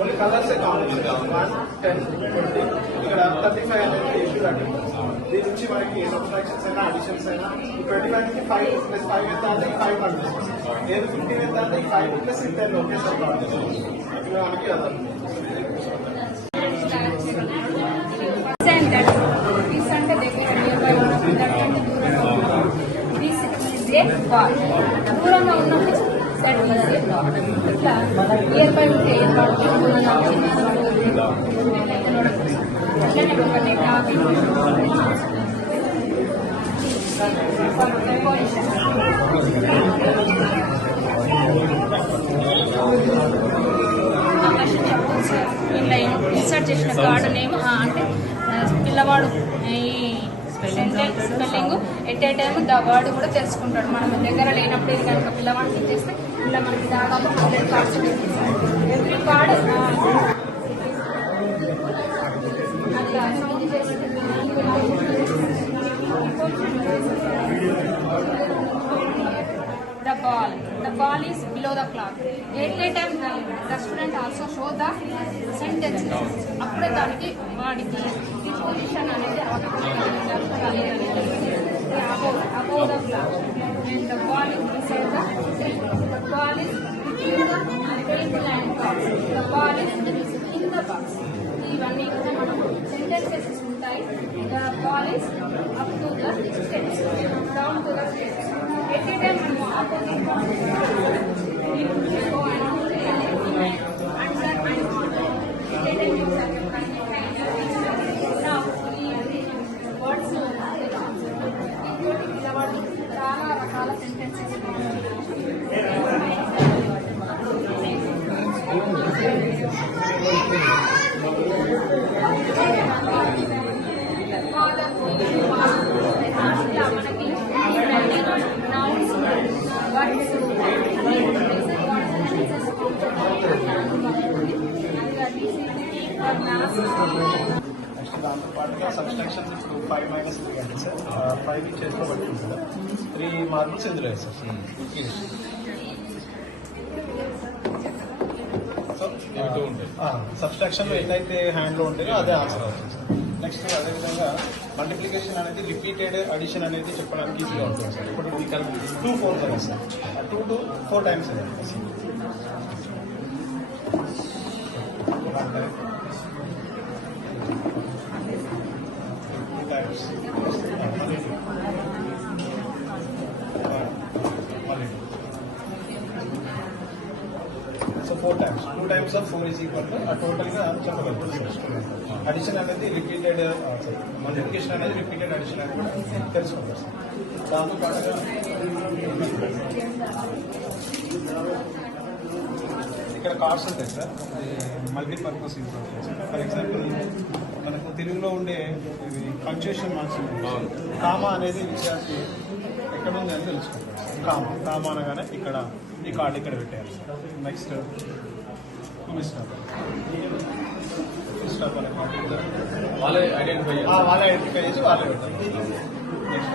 Only కలర్సే కావాలి. 1, 10, 20 ఇక్కడ 35 అనేది ఇష్యూ అండి. దీని నుంచి మనకి సబ్ట్రాక్షన్స్ అయినా అడిషన్స్ అయినా 25 నుంచి 5 ప్లస్ 5 ఎంత అంటే 5 కనిపిస్తుంది. ఏది 15 ఎంత అంటే 5 ప్లస్ 10 ఒకేసారి కావాలి. అట్లా మనకి కదా దూరంగా ఉన్నప్పుడు ఇట్లా ఇయర్ పై ఉంటే ఇట్లా ఇన్సర్ట్ చేసిన కార్డు నేమ్ అంటే పిల్లవాడు ఈ spelling at a time the word కూడా తెలుసుకుంటాడు. మనం దగ్గర లేనప్పుడు ఇది కనుక పిల్లవాడికి ఇచ్చేస్తే ఇలా మనకి దాదాపు 100 కార్డ్స్ ఎవ్రీ కార్డ్ అట్లా సౌండ్ చేసి the ball is below the clock. At a time the student also show the sentences. అప్పుడే దానికి వాడికి ఈ పొజిషన్ అనేది above the clock and the ball is beside the tree. The ball is between the line box. The ball is in the box. ఇవన్నీ కూడా మనం sentences ఉంటాయి. The ball is up to the steps, down to the steps. At a time మనం opposite go and answer and order. At a time you now words చాలా రకాల sentences మనకి nouns words దాంతో పాటుగా సబ్స్ట్రాక్షన్స్ ఇప్పుడు 5 - 3 అంటే sir 5 చేతిలో పట్టుకుంది సార్ 3 మార్బుల్స్ ఇందులో వేస్తారు సబ్స్ట్రాక్షన్ లో ఎట్లయితే హ్యాండ్ లో ఉంటుందో అదే ఆన్సర్ అవుతుంది సార్. నెక్స్ట్ అదేవిధంగా మల్టిప్లికేషన్ అనేది రిపీటెడ్ అడిషన్ అనేది చెప్పడానికి ఈజీగా ఉంటుంది సార్. ఇప్పుడు 2 4 కదా sir 2 to 4 times so 4 times 2 times of 4 is equal to టోటల్గా చెప్పగలుగుతుంది. అడిషన్ అనేది రిపీటెడ్ మల్టిప్లికేషన్ అనేది రిపీటెడ్ అడిషన్ అనేది కూడా తెలుసుకుంటారు సార్. దాంతో పాటుగా ఇక్కడ కార్డ్స్ ఉంటాయి సార్. మల్టీపర్పస్ యూజ్ అవుతుంది సార్. ఫర్ ఎగ్జాంపుల్ మనకు తెలుగులో ఉండే పంక్చుయేషన్ మార్క్స్ కామా అనేది విషయానికి ఎక్కడ ఉంది అని తెలుసుకుంటాం. కామా అనగానే ఇక్కడ ఈ కార్డు ఇక్కడ పెట్టారు సార్. నెక్స్ట్ వాళ్ళే ఐడెంటిఫై చేసి వాళ్ళే పెట్టారు. నెక్స్ట్